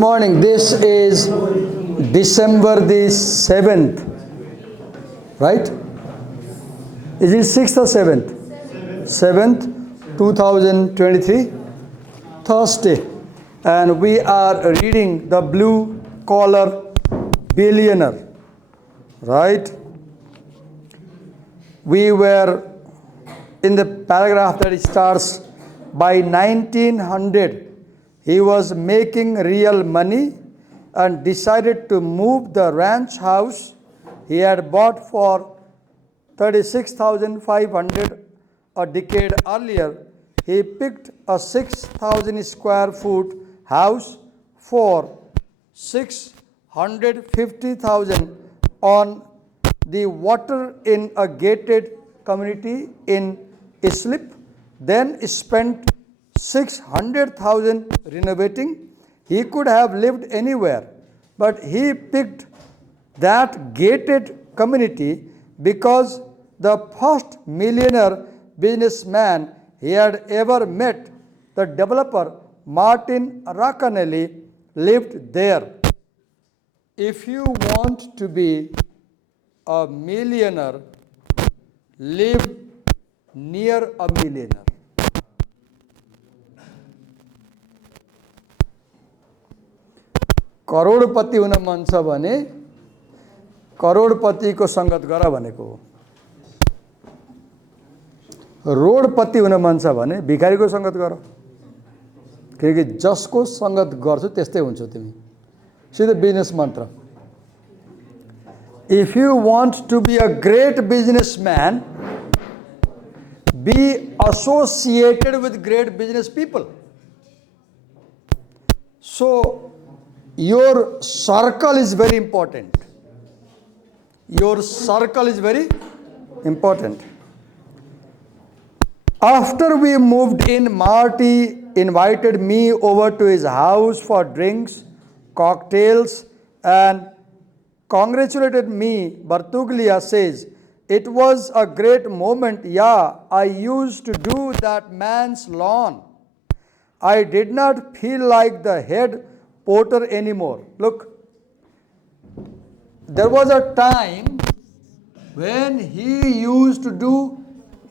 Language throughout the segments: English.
morning. This is December the 7th, right? Is it 6th or 7th? 7th, 2023, Thursday. And we are reading the Blue Collar Billionaire, right? We were in the paragraph that starts, by 1900, he was making real money and decided to move the ranch house he had bought for $36,500 a decade earlier. He picked a 6,000 square foot house for $650,000 on the water in a gated community in Islip, then spent $600,000 renovating. He could have lived anywhere, but he picked that gated community because the first millionaire businessman he had ever met, the developer Martin Racanelli, lived there. If you want to be a millionaire, live near a millionaire. करोडपति हुन मन छ भने करोडपतिको संगत गर भनेको हो। रोडपति हुन मन छ भने भिखारीको संगत गर, किनकि जसको संगत गर्छौ त्यस्तै हुन्छौ तिमी। सिधै बिजनेस मन्त्र। If you want to be a great businessman, be associated with great business people. So your circle is very important. Your circle is very important. After we moved in, Marty invited me over to his house for drinks, cocktails, and congratulated me. Bartuglia says, it was a great moment. Yeah, I used to do that man's lawn. I did not feel like the head porter anymore. Look, there was a time when he used to do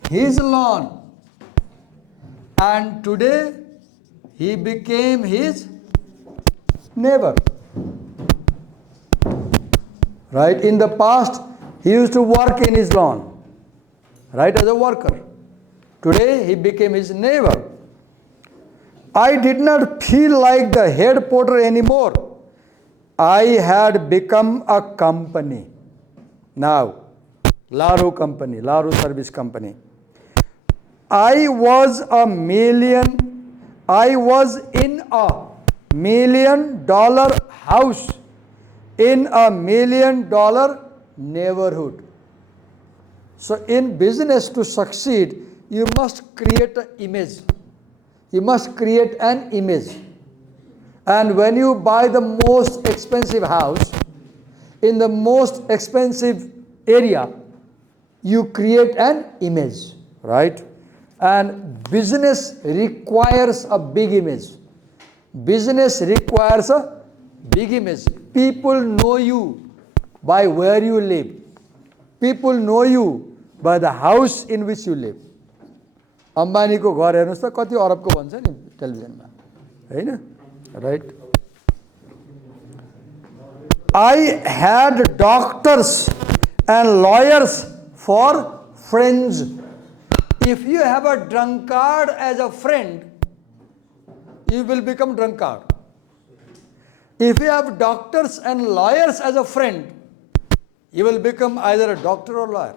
his lawn, and today he became his neighbor. Right? In the past, he used to work in his lawn, right, as a worker. Today, he became his neighbor. I did not feel like the head porter anymore. I had become a company. Now, Laru company, Laru service company. I was in a $1 million house in a $1 million neighborhood. So in business, to succeed, you must create an image. You must create an image. And when you buy the most expensive house in the most expensive area, you create an image, right? And business requires a big image. Business requires a big image. People know you by where you live. People know you by the house in which you live. अम्बानीको घर हेर्नुस् त कति अरबको भन्छ नि टेलिभिजनमा, हैन? Right? I had doctors and lawyers for friends. If you have a drunkard as a friend, you will become drunkard. If you have doctors and lawyers as a friend, you will become either a doctor or lawyer.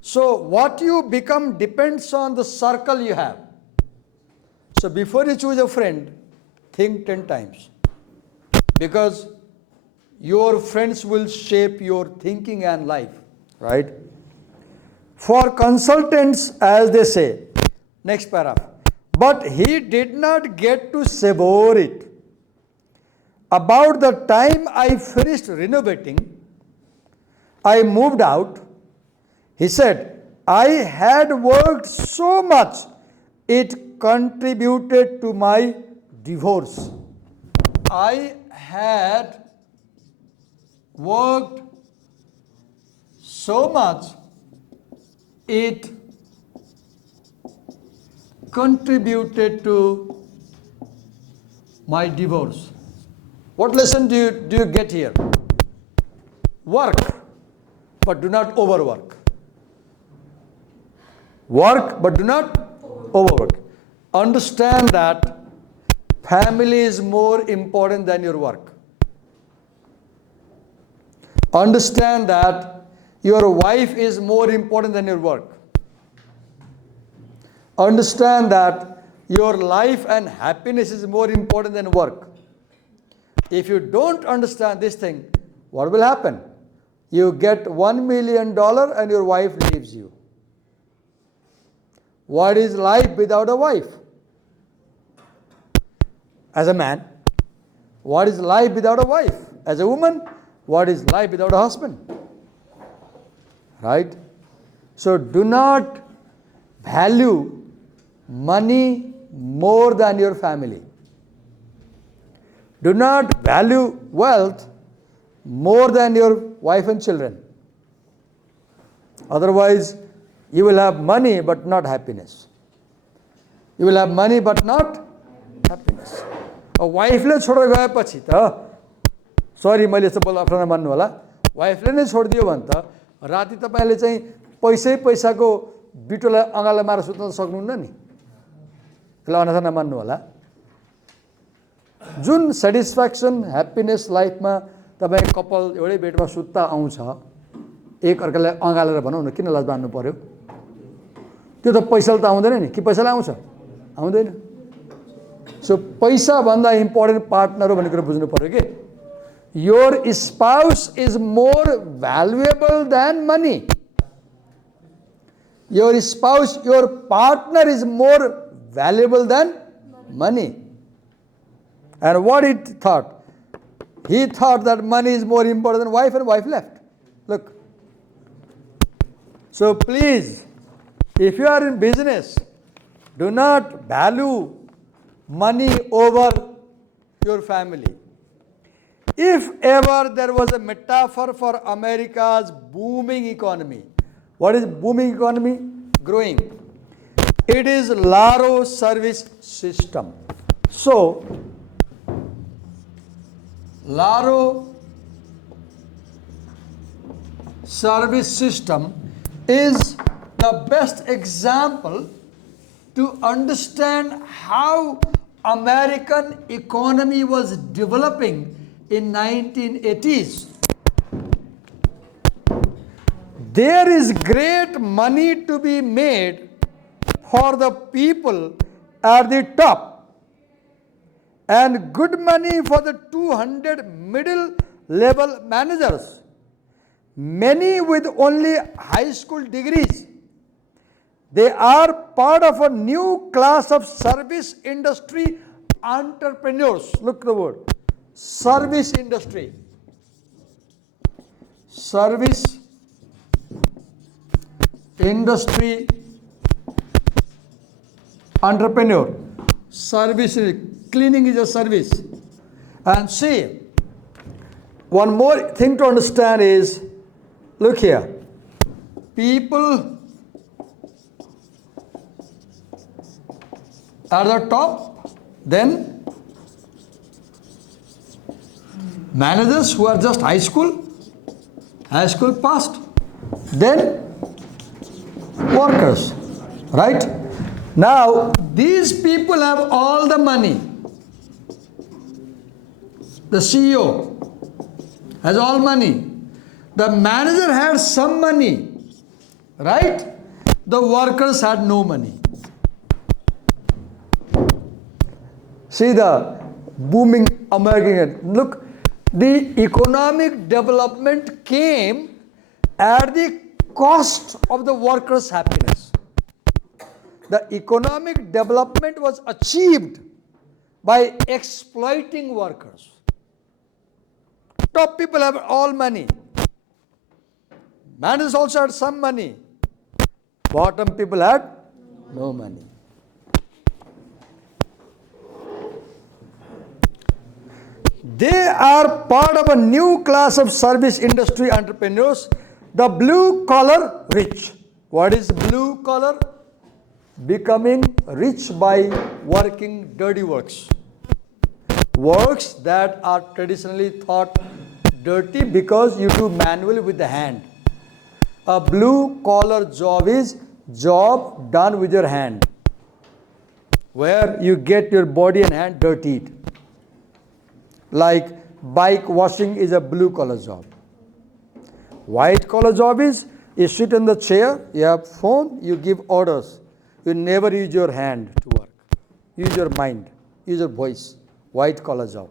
So what you become depends on the circle you have. So before you choose a friend, think 10 times. Because your friends will shape your thinking and life, right? For consultants, as they say, next paragraph, but he did not get to savor it. About the time I finished renovating, I moved out. He said, I had worked so much, it contributed to my divorce. I had worked so much, it contributed to my divorce. What lesson do you get here? Work, but do not overwork. Work, but do not overwork. Understand that family is more important than your work. Understand that your wife is more important than your work. Understand that your life and happiness is more important than work. If you don't understand this thing, what will happen? You get $1 million and your wife leaves you. What is life without a wife? As a man, what is life without a wife? As a woman, what is life without a husband? Right? So do not value money more than your family. Do not value wealth more than your wife and children. Otherwise, you will have money but not happiness. You will have money but not happiness. वाइफले छोडेर गएपछि त सरी मैले यस्तो बोल्दा अप्ठ्यारो नमान्नु होला वाइफले नै छोडिदियो भने त राति तपाईले चाहिँ पैसाको बिटोलाई अँगालो मारेर सुत्न सक्नुहुन्न नि त्यसलाई अनासा नमान्नु होला जुन सेटिस्फ्याक्सन ह्याप्पिनेस लाइफमा तपाई कपल एउटै बेडमा सुत्ता आउँछ एक अर्कालाई अँगालेर भनौँ न किन लाज मान्नु पर्यो त्यो त पैसाले त आउँदैन नि कि पैसाले आउँछ आउँदैन सो पैसा भन्दा इम्पोर्टेन्ट पार्टनर हो भन्ने कुरा बुझ्नु पर्यो के your spouse is more valuable than money your spouse your partner is more valuable than money and what it thought he thought that money is more important than wife and wife left look so please if you are in business do not value money over your family if ever there was a metaphor for America's booming economy what is booming economy growing it is Laro service system so Laro service system is the best example to understand how American economy was developing in 1980s. There is great money to be made for the people at the top and good money for the 200 middle level managers, many with only high school degrees. They are part of a new class of service industry entrepreneurs. Look the word, service industry. Service industry entrepreneur. Service, cleaning is a service. And see, one more thing to understand is, look here, people at the top, then managers who are just high school passed, then workers, right? Now, these people have all the money. The CEO has all money. The manager had some money, right? The workers had no money. See the booming American. Look, the economic development came at the cost of the workers' happiness. The economic development was achieved by exploiting workers. Top people have all money. Managers also had some money. Bottom people had no money. They are part of a new class of service industry entrepreneurs, the blue collar rich. What is blue collar? Becoming rich by working dirty works. Works that are traditionally thought dirty because you do manually with the hand. A blue collar job is job done with your hand, where you get your body and hand dirtied. Like bike washing is a blue collar job. White collar job is you sit in the chair, you have phone, you give orders. You never use your hand to work. Use your mind, use your voice. White collar job.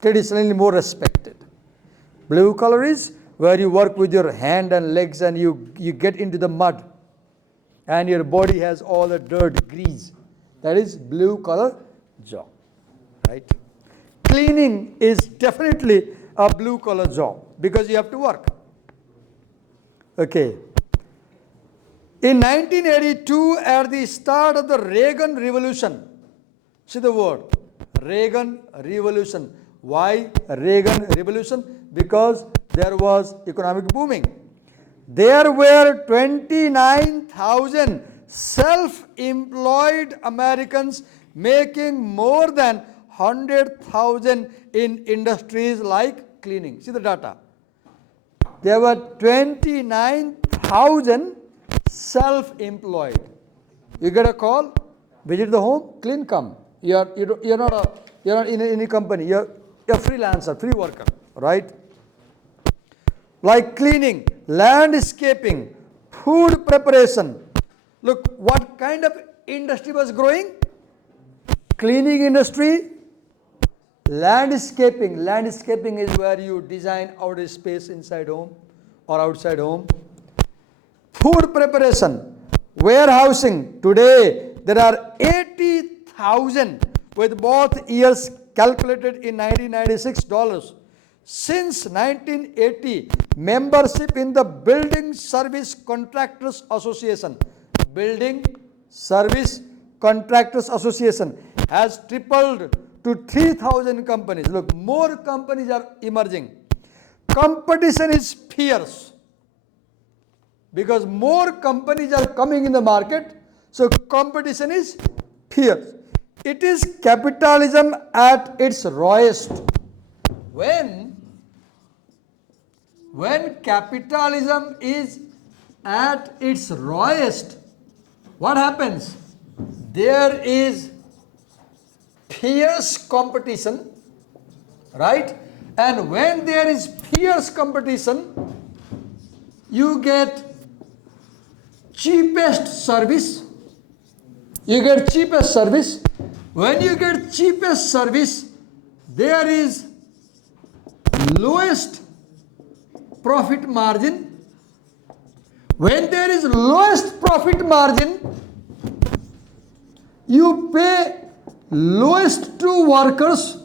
Traditionally more respected. Blue collar is where you work with your hand and legs and you get into the mud and your body has all the dirt, grease. That is blue collar job. Right? Cleaning is definitely a blue collar job because you have to work. Okay. In 1982, at the start of the Reagan Revolution, see the word, Reagan Revolution. Why Reagan Revolution? Because there was economic booming. There were 29,000 self-employed Americans making more than 100,000 in industries like cleaning. See the data. There were 29,000 self-employed. You get a call, visit the home, clean, come. You're not in any company. You're a freelancer, free worker, right? Like cleaning, landscaping, food preparation. Look, what kind of industry was growing? Cleaning industry, landscaping. Landscaping is where you design outer space inside home or outside home. Food preparation, warehousing. Today, there are 80,000 with both years calculated in 1996 dollars. Since 1980, membership in the Building Service Contractors Association, Building Service Contractors Association has tripled to 3,000 companies. Look, more companies are emerging. Competition is fierce because more companies are coming in the market, so competition is fierce. It is capitalism at its rawest. When capitalism is at its rawest, what happens? There is fierce competition, right? And when there is fierce competition, you get cheapest service. You get cheapest service. When you get cheapest service, there is lowest profit margin. When there is lowest profit margin, you pay lowest to workers,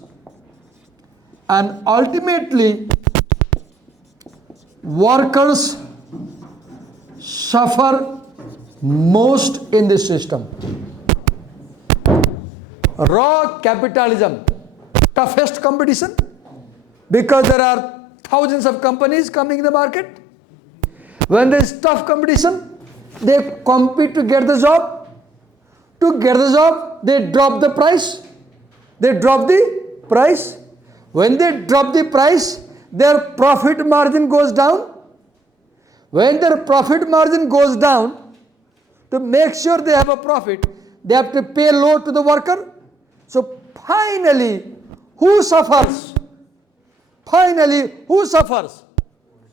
and ultimately workers suffer most in this system. Raw capitalism, toughest competition, because there are thousands of companies coming in the market. When there is tough competition, they compete to get the job. To get the job, they drop the price. When they drop the price, their profit margin goes down. When their profit margin goes down, to make sure they have a profit, they have to pay low to the worker. So finally, who suffers?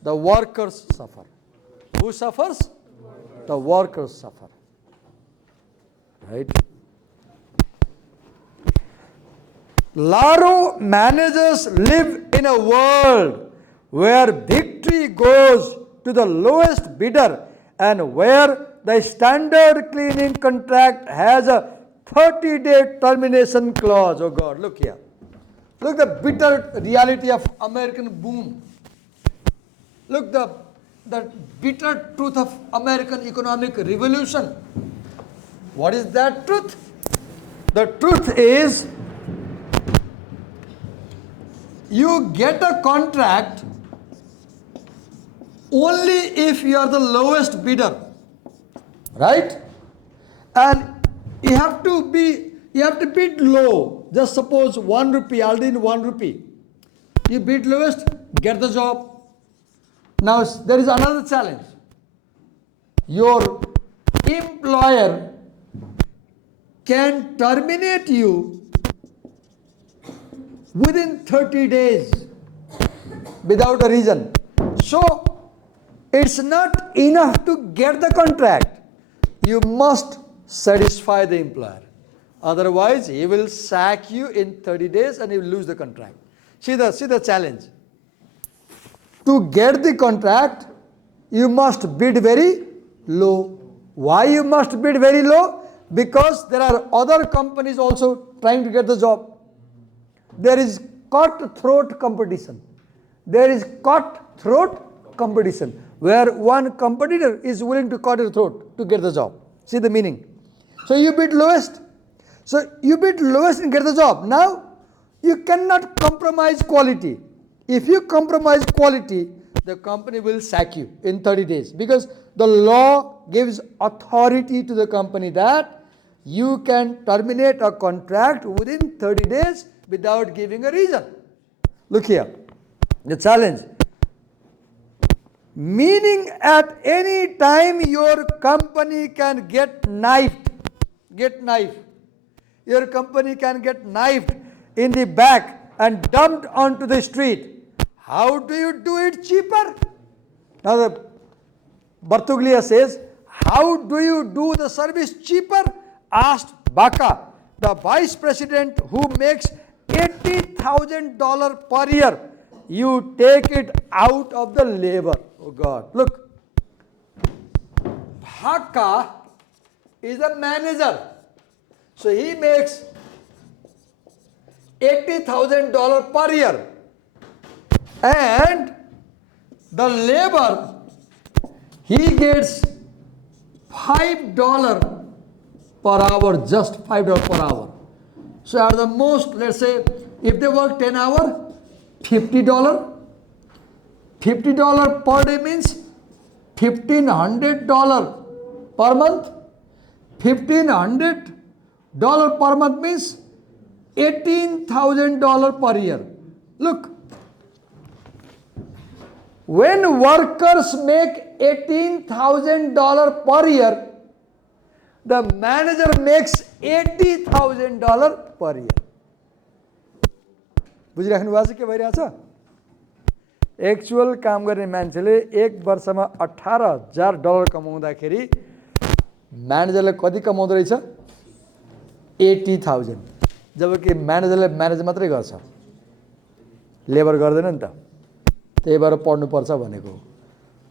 The workers suffer. Who suffers? The workers suffer. Right? Laro managers live in a world where victory goes to the lowest bidder and where the standard cleaning contract has a 30-day termination clause. Oh God, look here. Look the bitter reality of American boom. Look the bitter truth of American economic revolution. What is that truth? The truth is you get a contract only if you are the lowest bidder, right? And you have to bid low. Just suppose 1 rupee, I'll in 1 rupee. You bid lowest, get the job. Now there is another challenge. Your employer can terminate you within 30 days without a reason. So it's not enough to get the contract. You must satisfy the employer. Otherwise, he will sack you in 30 days and you will lose the contract. See the challenge. To get the contract, you must bid very low. Why you must bid very low? Because there are other companies also trying to get the job. There is cutthroat competition. There is cutthroat competition where one competitor is willing to cut your throat to get the job. See the meaning? So you bid lowest. So you bid lowest and get the job. Now you cannot compromise quality. If you compromise quality, the company will sack you in 30 days because the law gives authority to the company that you can terminate a contract within 30 days without giving a reason. Look here, the challenge. Meaning at any time your company can get knifed. Your company can get knifed in the back and dumped onto the street. How do you do it cheaper? Now the Bartuglia says, how do you do the service cheaper? Asked Baka, the vice president who makes $80,000 per year. You take it out of the labor. Oh God, look. Baka is a manager. So he makes $80,000 per year. And the labor, he gets $5 per hour, just $5 per hour. So at the most, let's say, if they work 10 hours, $50. $50 per day means $1,500 per month. $1,500 per month means $18,000 per year. Look, when workers make $18,000 per year, the manager makes $80,000 per year. बुझिराख्नु भएको छ के भइरहेछ? Actual काम गर्ने मान्छेले एक वर्षमा $18,000 कमाउँदाखेरि म्यानेजरले कति कमाउँदो रहेछ? 80,000. जबकि म्यानेजरले म्यानेज मात्रै गर्छ, लेबर गर्दैन नि त. त्यही भएर पढ्नुपर्छ भनेको.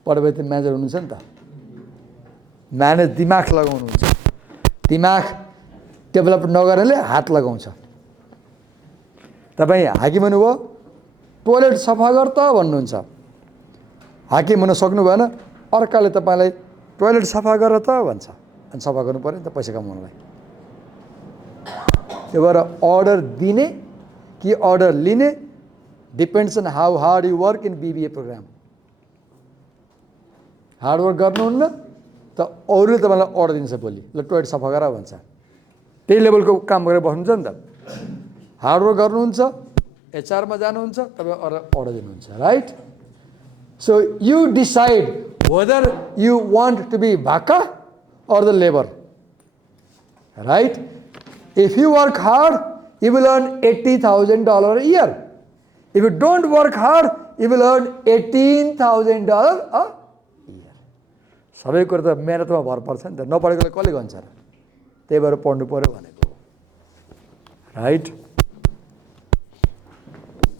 पढेपछि त म्यानेजर हुनुहुन्छ नि त. म्यानेज दिमाग लगाउनुहुन्छ. दिमाग डेभलप नगर्नेले हात लगाउँछ. तपाईँ हाकिम हुनुभयो, टोयलेट सफा गर त भन्नुहुन्छ. हाकिम हुन सक्नु भएन, अर्काले तपाईँलाई टोयलेट सफा गर त भन्छ. अनि सफा गर्नु पर्यो नि त पैसा कमाउनलाई. त्यही भएर अर्डर दिने कि अर्डर लिने depends on how hard you work in BBA programme. Hard work गर्नुहुन्न त अरूले तपाईँलाई अर्डर दिन्छ भोलि, ल टोयलेट सफा गर भन्छ. त्यही लेभलको काम गरेर बस्नुहुन्छ नि त. हार्ड वर्क गर्नुहुन्छ, HR मा जानुहुन्छ, तपाईँ अर्डर दिनुहुन्छ, right? So you decide whether you want to be Baka or the labor, right? If you work hard, you will earn $80,000 a year. If you don't work hard, you will earn $18,000 a year. सबै कुरा त मेहनतमा भर पर्छ नि त. नपढेकोले कसले भन्छ र? त्यही भएर पढ्नु पर्यो भनेको, right?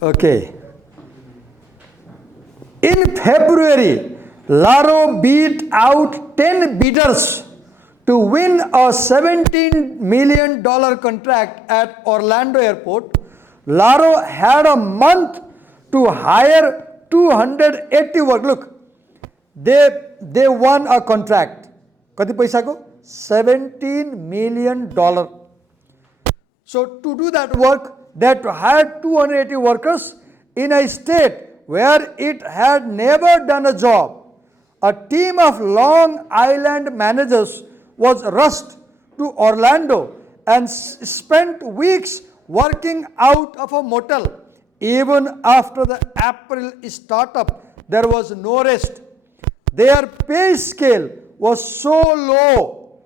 Okay. In February, Laro beat out 10 bidders to win a $17 million contract at Orlando Airport. Laro had a month to hire 280 workers. Look, they won a contract. Kati paisa ko? $17 million. So to do that work, they had to hire 280 workers in a state where it had never done a job. A team of Long Island managers was rushed to Orlando and spent weeks working out of a motel. Even after the April startup, there was no rest. Their pay scale was so low,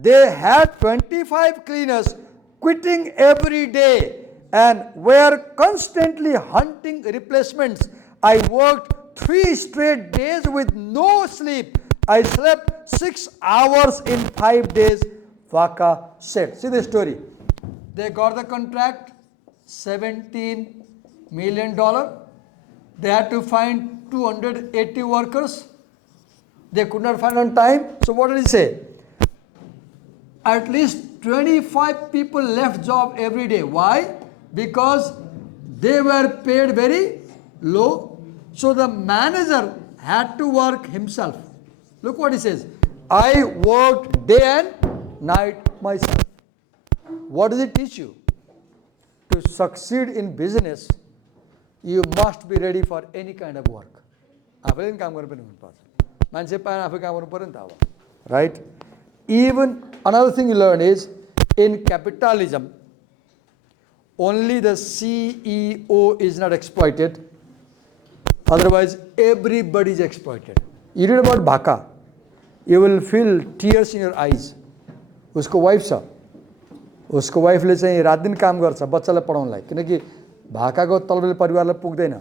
they had 25 cleaners quitting every day and were constantly hunting replacements. I worked 3 straight days with no sleep. I slept 6 hours in 5 days, Vaca said. See the story. They got the contract, $17 million. They had to find 280 workers. They could not find on time. So what did he say? At least 25 people left job every day. Why? Because they were paid very low. So the manager had to work himself. Look what he says. I worked day and night myself. What does it teach you? To succeed in business, you must be ready for any kind of work. Right? Even another thing you learn is, in capitalism, only the CEO is not exploited. Otherwise, everybody is exploited. You read about Bhaka, you will feel tears in your eyes. उसको wife छ, उसको वाइफले चाहिँ रात दिन काम गर्छ बच्चालाई पढाउनलाई, किनकि भाकाको तलबले परिवारलाई पुग्दैन।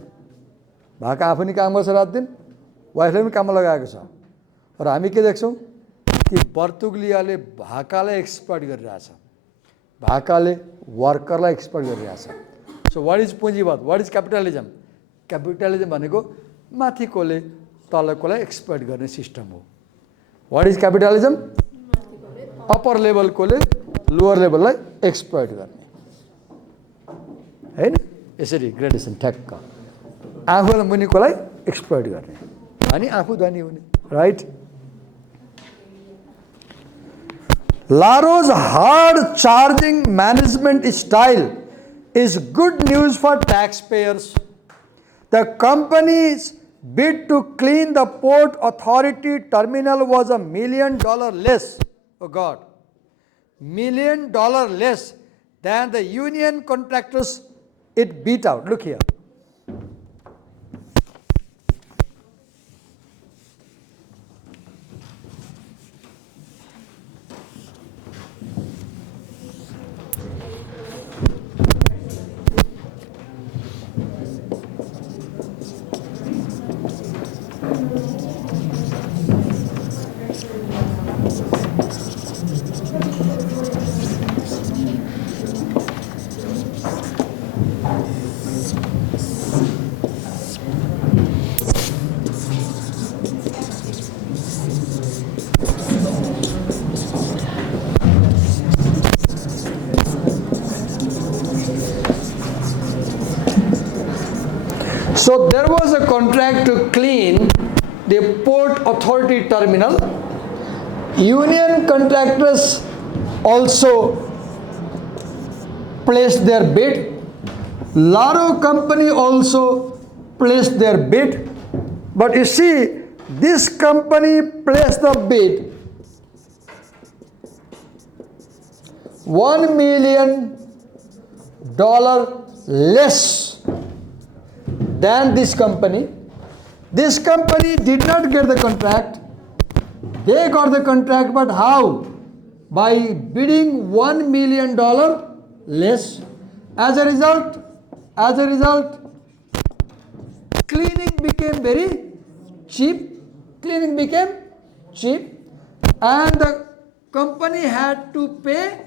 भाका आफै नि काम गर्छ रात दिन, वाइफले पनि काममा लगाएको छ। र हामी के देख्छौँ कि बर्तुगलियाले भाकालाई एक्सप्लोइट गरिरहेछ, भाकाले वर्करलाई एक्सप्लोइट गरिरहेछ। सो व्हाट इज पुँजीवाद, व्हाट इज क्यापिटलिजम? क्यापिटलिजम भनेको माथिकोले तलकोलाई एक्सप्लोइट गर्ने सिस्टम हो। What is capitalism? अप्पर लेभलकोले लोअर लेभललाई एक्सप्लोइट गर्ने हैन, यसरी ग्रेडेसन ठ्याक्क आफूलाई मुनिकोलाई एक्सप्लोइट गर्ने अनि आफू धनी हुने, right? Laro's hard charging management style is good news for taxpayers. The company's bid to clean the Port Authority terminal was $1 million less. Oh God. $1 million less than the union contractors it beat out. Look here. So there was a contract to clean the Port Authority terminal. Union contractors also placed their bid. Laro company also placed their bid. But you see, this company placed the bid $1 million less than this company. This company did not get the contract. They got the contract, but how? By bidding $1 million less. As a result, cleaning became very cheap. Cleaning became cheap, and the company had to pay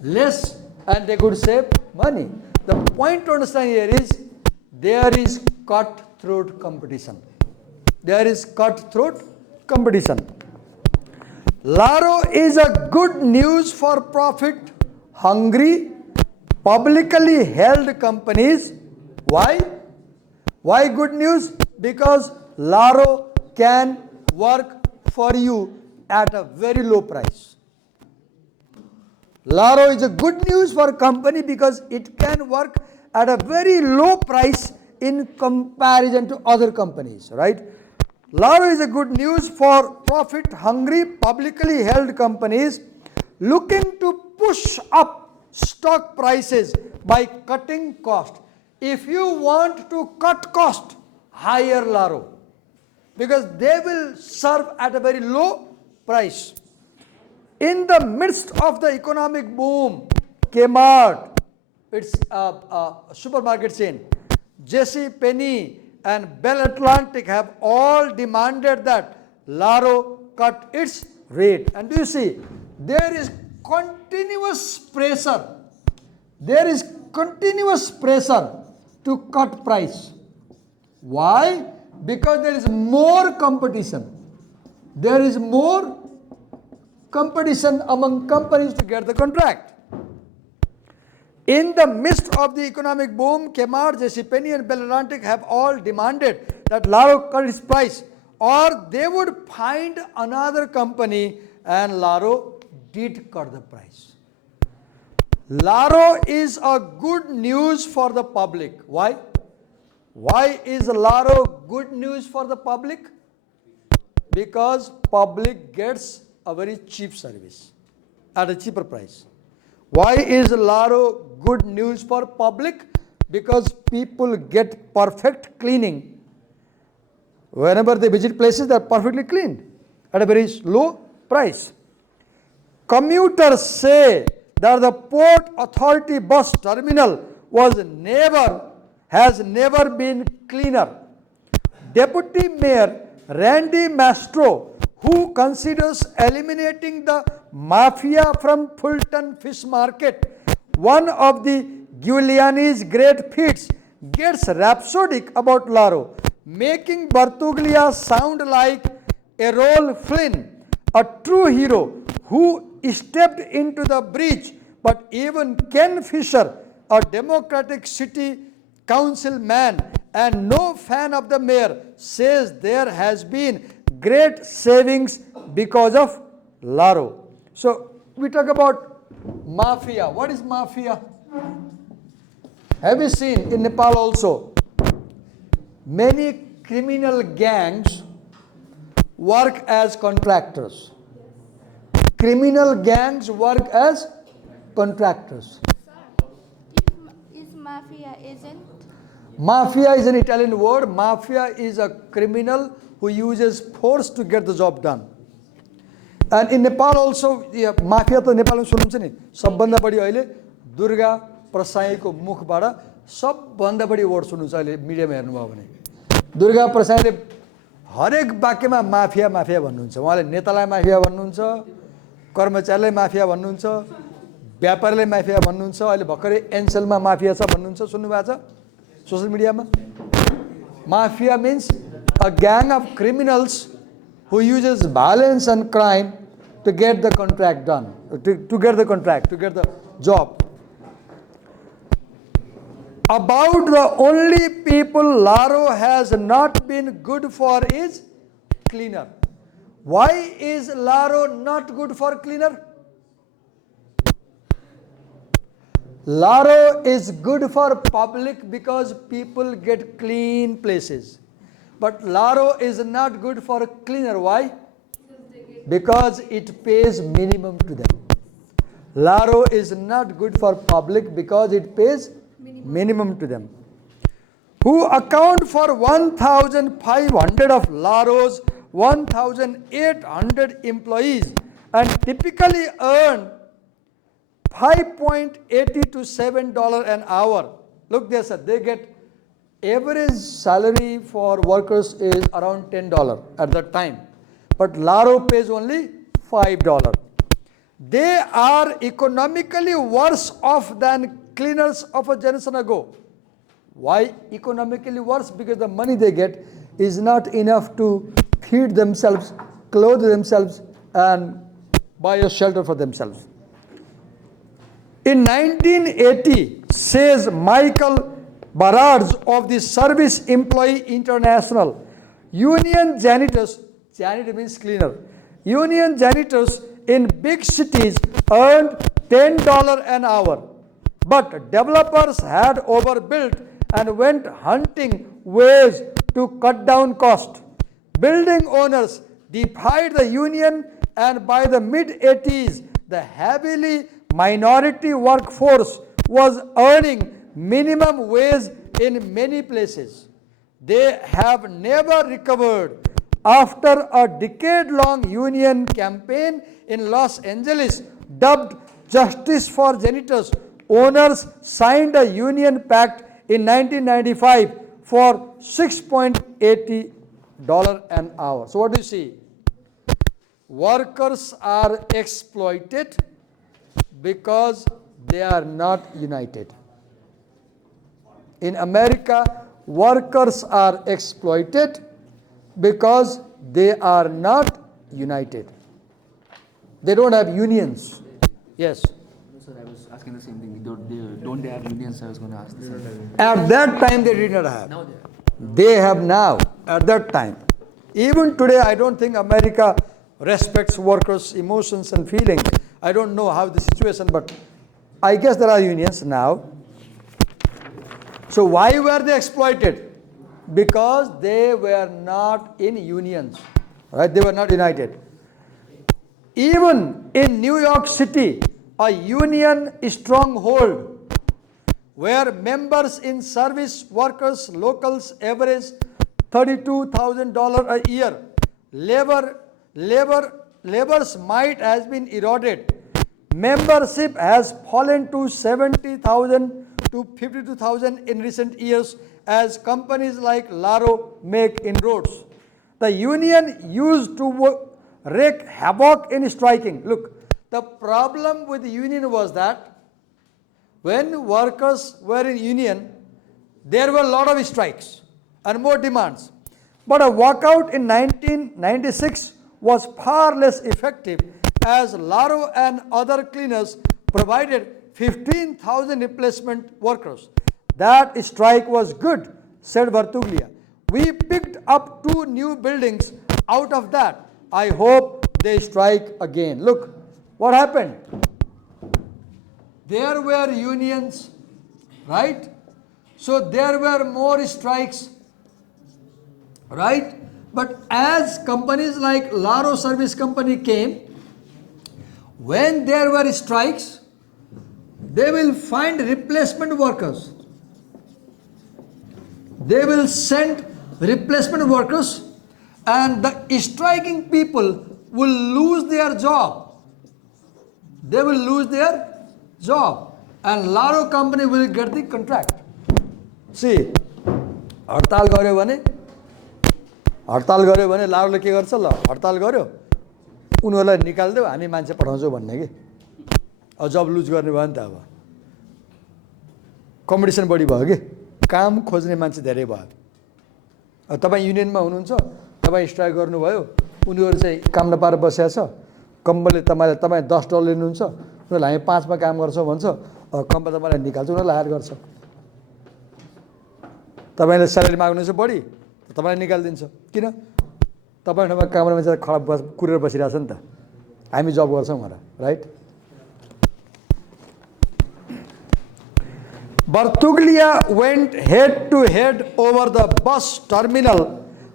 less, and they could save money. The point to understand here is, there is cutthroat competition. There is cutthroat competition. Laro is a good news for profit hungry, publicly held companies. Why? Why good news? Because Laro can work for you at a very low price. Laro is a good news for company because it can work at a very low price in comparison to other companies, right? Laro is a good news for profit-hungry, publicly held companies looking to push up stock prices by cutting cost. If you want to cut cost, hire Laro, because they will serve at a very low price. In the midst of the economic boom, Kmart, it's a supermarket chain, J.C. Penney and Bell Atlantic have all demanded that Laro cut its rate. And do you see, there is continuous pressure. There is continuous pressure to cut price. Why? Because there is more competition. There is more competition among companies to get the contract. In the midst of the economic boom, Kmart, J.C. Penney and Bell Atlantic have all demanded that Laro cut its price, or they would find another company, and Laro did cut the price. Laro is a good news for the public. Why? Why is Laro good news for the public? Because public gets a very cheap service at a cheaper price. Why is Laro good news for public? Because people get perfect cleaning. Whenever they visit places, they are perfectly cleaned at a very low price. Commuters say that the Port Authority bus terminal has never been cleaner. Deputy Mayor Randy Mastro, who considers eliminating the mafia from Fulton Fish Market one of the Giuliani's great feats, gets rhapsodic about Laro, making Bartuglia sound like Errol Flynn, a true hero who stepped into the breach. But even Ken Fisher, a Democratic City Council man and no fan of the mayor, says there has been great savings because of Laro. So we talk about mafia. What is mafia? Have you seen in Nepal also? Many criminal gangs work as contractors. Criminal gangs work as contractors. Is mafia agent? Mafia is an Italian word. Mafia is a criminal who uses force to get the job done. And in Nepal also, mafia to Nepal सुन्नुहुन्छ नि सबभन्दा बढी अहिले दुर्गा प्रसाईको मुखबाट सबभन्दा बढी word सुन्नुहुन्छ अहिले मिडियामा हेर्नुभयो भने दुर्गा प्रसाईले हरेक वाक्यमा माफिया माफिया भन्नुहुन्छ उहाँले नेतालाई माफिया भन्नुहुन्छ कर्मचारीलाई माफिया भन्नुहुन्छ व्यापारीलाई माफिया भन्नुहुन्छ अहिले भर्खरै एनसेलमा माफिया छ भन्नुहुन्छ सुन्नुभएको छ सोशल मिडियामा mafia means a gang of criminals who uses violence and crime to get the contract done, to get the job. About the only people Laro has not been good for is cleaner. Why is Laro not good for cleaner? Laro is good for public because people get clean places. But Laro is not good for cleaner. Why? Because it pays minimum to them. Laro is not good for public because it pays minimum to them. Who account for 1,500 of Laro's 1,800 employees and typically earn $5.80 to $7 an hour. Look there, sir. They get average salary for workers is around $10 at that time. But Laro pays only $5. They are economically worse off than cleaners of a generation ago. Why economically worse? Because the money they get is not enough to feed themselves, clothe themselves, and buy a shelter for themselves. In 1980, says Michael Barards of the Service Employee International, union janitors, janitor means cleaner, union janitors in big cities earned $10 an hour. But developers had overbuilt and went hunting ways to cut down cost. Building owners defied the union, and by the mid 80s, the heavily minority workforce was earning minimum wage in many places. They have never recovered. After a decade-long union campaign in Los Angeles dubbed Justice for Janitors, owners signed a union pact in 1995 for $6.80 an hour. So what do you see? Workers are exploited because they are not united. In America, workers are exploited because they are not united. They don't have unions. Yes. Sir, I was asking the same thing. Don't they have unions? I was going to ask the same thing. At that time, they did not have. Now they have. They have now, at that time. Even today, I don't think America respects workers' emotions and feelings. I don't know how the situation, but I guess there are unions now. So why were they exploited? Because they were not in unions, right? They were not united. Even in New York City, a union stronghold where members in service workers locals average $32,000 a year. Labor's might has been eroded. Membership has fallen to 70,000 to 52,000 in recent years as companies like Laro make inroads. The union used to wreak havoc in striking. Look, the problem with the union was that when workers were in union, there were a lot of strikes and more demands. But a walkout in 1996 was far less effective as Laro and other cleaners provided 15,000 replacement workers. That strike was good, said Vartuglia. We picked up 2 new buildings out of that. I hope they strike again. Look, what happened? There were unions, right? So there were more strikes, right? But as companies like Laro Service Company came, when there were strikes, they will find replacement workers. They will send replacement workers, and the striking people will lose their job. They will lose their job, and Laro company will get the contract. See, हडताल गर्यो भने लारोले के गर्छ ल हडताल गर्यो उनीहरूलाई निकाल्दियो हामी मान्छे पठाउँछौँ भन्ने के अब जब लुज गर्ने भयो नि त अब कम्पिटिसन बढी भयो के काम खोज्ने मान्छे धेरै भयो अब तपाईँ युनियनमा हुनुहुन्छ तपाईँ स्ट्राइक गर्नुभयो उनीहरू चाहिँ काम नपाएर बसेको छ कम्पनीले तपाईँ $10 लिनुहुन्छ उनीहरूले हामी 5 मा काम गर्छौँ भन्छ कम्पनी तपाईँलाई निकाल्छ उनीहरूले हायर गर्छ तपाईँले स्यालेरी माग्नुहुन्छ बढी तपाईँलाई निकालिदिन्छ किन तपाईँ ठाउँमा काम गर्ने मान्छे खराब कुरेर बसिरहेछ नि त हामी जब गर्छौँ भनेर right Bartuglia went head to head over the bus terminal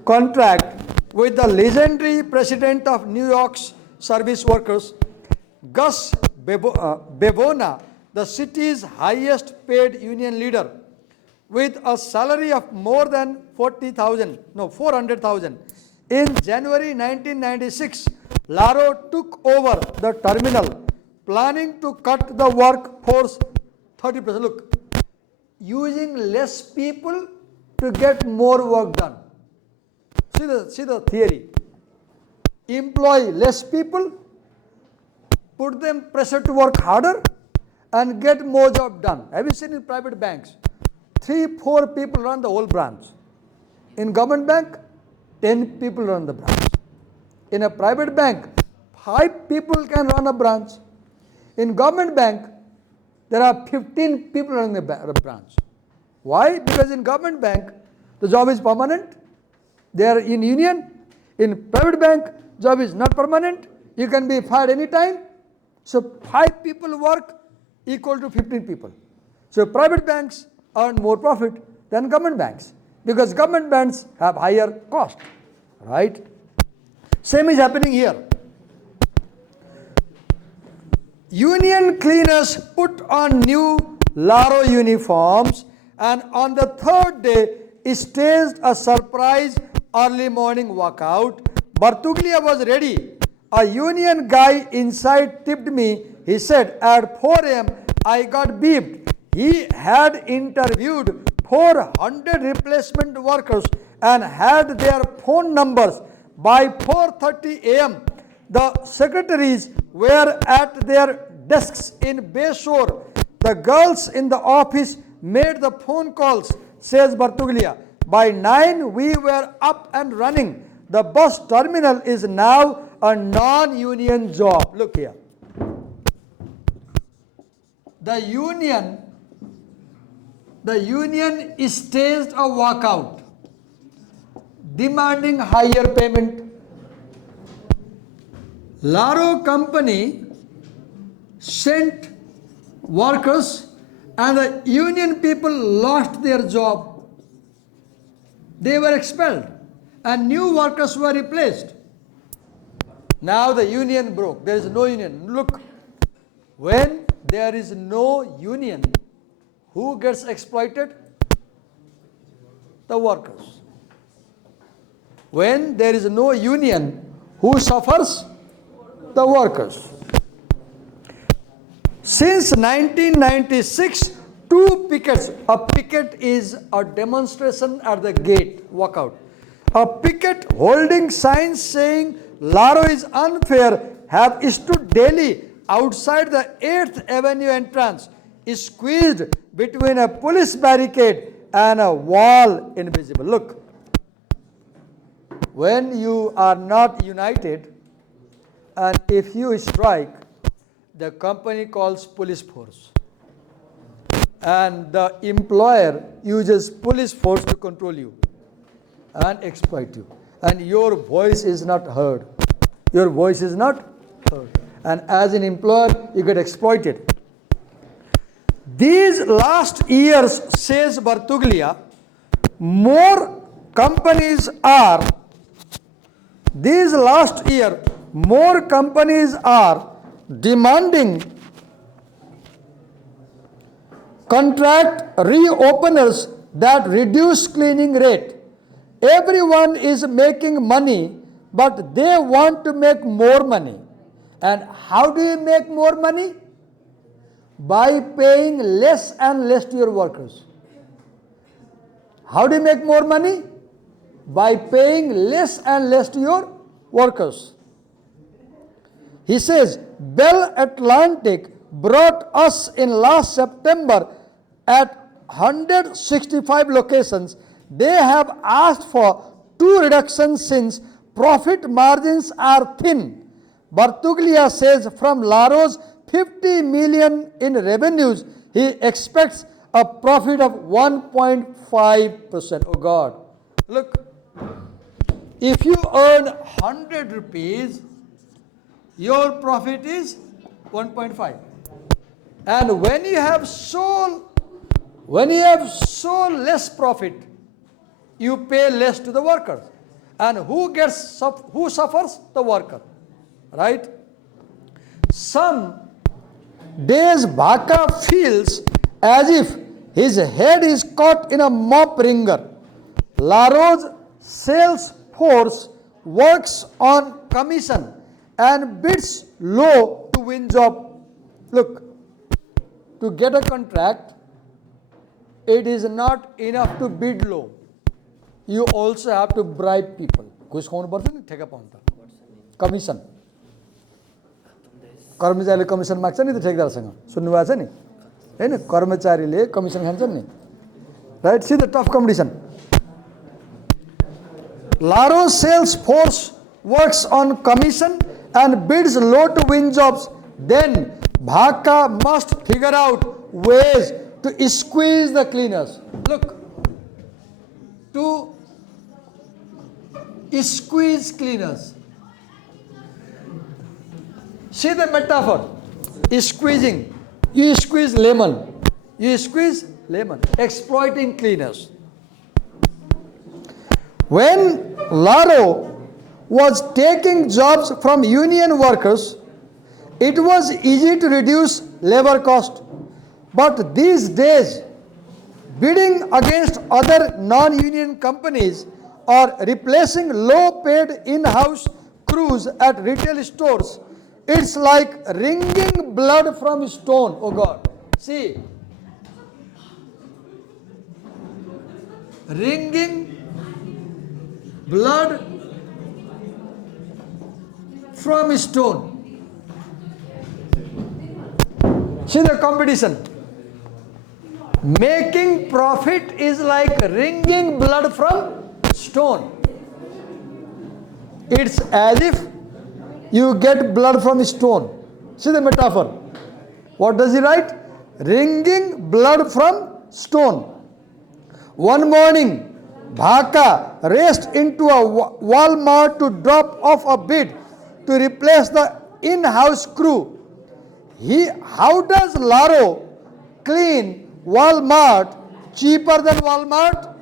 contract with the legendary president of New York's service workers, Gus Bevona, the city's highest paid union leader, with a salary of more than 400,000. In January 1996, Laro took over the terminal, planning to cut the workforce 30%. Look, using less people to get more work done. See the theory. Employ less people, put them pressure to work harder, and get more job done. Have you seen in private banks? 3-4 people run the whole branch. In government bank, 10 people run the branch. In a private bank, 5 people can run a branch. In government bank, there are 15 people running the branch. Why? Because in government bank, the job is permanent. They are in union. In private bank, job is not permanent. You can be fired anytime. So 5 people work equal to 15 people. So private banks earn more profit than government banks because government banks have higher cost, right? Same is happening here. Union cleaners put on new Laro uniforms and on the third day staged a surprise early morning walkout. Bartuglia was ready. A union guy inside tipped me. He said at 4 a.m. I got beeped. He had interviewed 400 replacement workers and had their phone numbers. By 4:30 a.m. the secretaries were at their desks in Bayshore. The girls in the office made the phone calls, says Bartuglia. By 9 we were up and running. The bus terminal is now a non-union job. Look here. The union staged a walkout demanding higher payment. Laro company sent workers and the union people lost their job. They were expelled and new workers were replaced. Now the union broke. There is no union. Look, when there is no union, who gets exploited? The workers. When there is no union, who suffers? The workers. Since 1996, 2 pickets. A picket is a demonstration at the gate, walkout. A picket holding signs saying Laro is unfair have stood daily outside the 8th Avenue entrance, squeezed between a police barricade and a wall invisible. Look, when you are not united and if you strike, the company calls police force and the employer uses police force to control you and exploit you, and your voice is not heard. Your voice is not heard, and as an employer you get exploited. These last years, says Bartuglia, more companies are demanding contract reopeners that reduce cleaning rate. Everyone is making money, but they want to make more money. And how do you make more money? By paying less and less to your workers. How do you make more money? By paying less and less to your workers. He says, Bell Atlantic brought us in last September at 165 locations. They have asked for 2 reductions since profit margins are thin. Bartuglia says from Laro's 50 million in revenues, he expects a profit of 1.5%. Oh God. Look, if you earn 100 rupees, your profit is 1.5. And when you have so less profit, you pay less to the workers. And who suffers? The worker. Right? Some days Bhaka feels as if his head is caught in a mop wringer. Laro's sales force works on commission and bids low to win job. Look, to get a contract, it is not enough to bid low. You also have to bribe people. Commission. कर्मचारीले commission माग्छ नि त ठेकेदारसँग सुन्नुभएको छ नि हैन कर्मचारीले commission खान्छन् नि right see the tough competition Laro sales force works on commission and bids low to win jobs. Then Bhaka must figure out ways to squeeze the cleaners. Look, to squeeze cleaners. See the metaphor. Squeezing. You squeeze lemon. You squeeze lemon. Exploiting cleaners. When Laro was taking jobs from union workers, it was easy to reduce labor cost. But these days, bidding against other non-union companies or replacing low-paid in-house crews at retail stores, it's like wringing blood from stone. Oh God. See, wringing blood from stone. See the competition. Making profit is like wringing blood from stone. It's as if you get blood from stone. See the metaphor. What does he write? Wringing blood from stone. One morning, Bhaka raced into a Walmart to drop off a bid to replace the in-house crew. How does Laro clean Walmart cheaper than Walmart?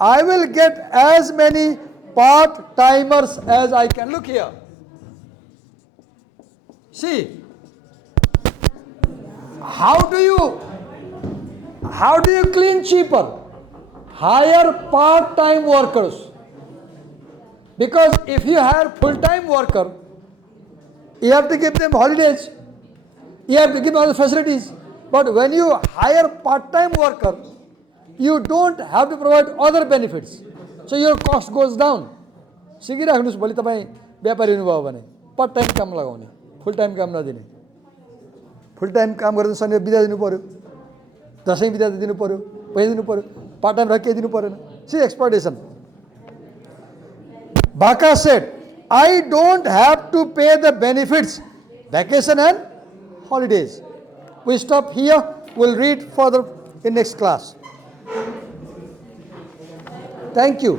I will get as many part-timers as I can. Look here. See, how do you clean cheaper? Hire part-time workers. Because if you hire full-time worker, you have to give them holidays. You have to give them all the facilities. But when you hire part-time worker, you don't have to provide other benefits. So your cost goes down. सिकिराख्नुस् भोलि तपाईँ व्यापारी हुनुभयो भने part time काम लगाउने, full time काम नदिने. Full time काम गरेर शनिबार बिदा दिनु पर्यो, दसैँ बिदा दिनु पर्यो, पैसा दिनु पर्यो, पार्ट टाइम राखी दिनु परेन. See exploitation. Bhaka said, I don't have to pay the benefits, vacation and holidays. We stop here. We'll read further in next class. Thank you.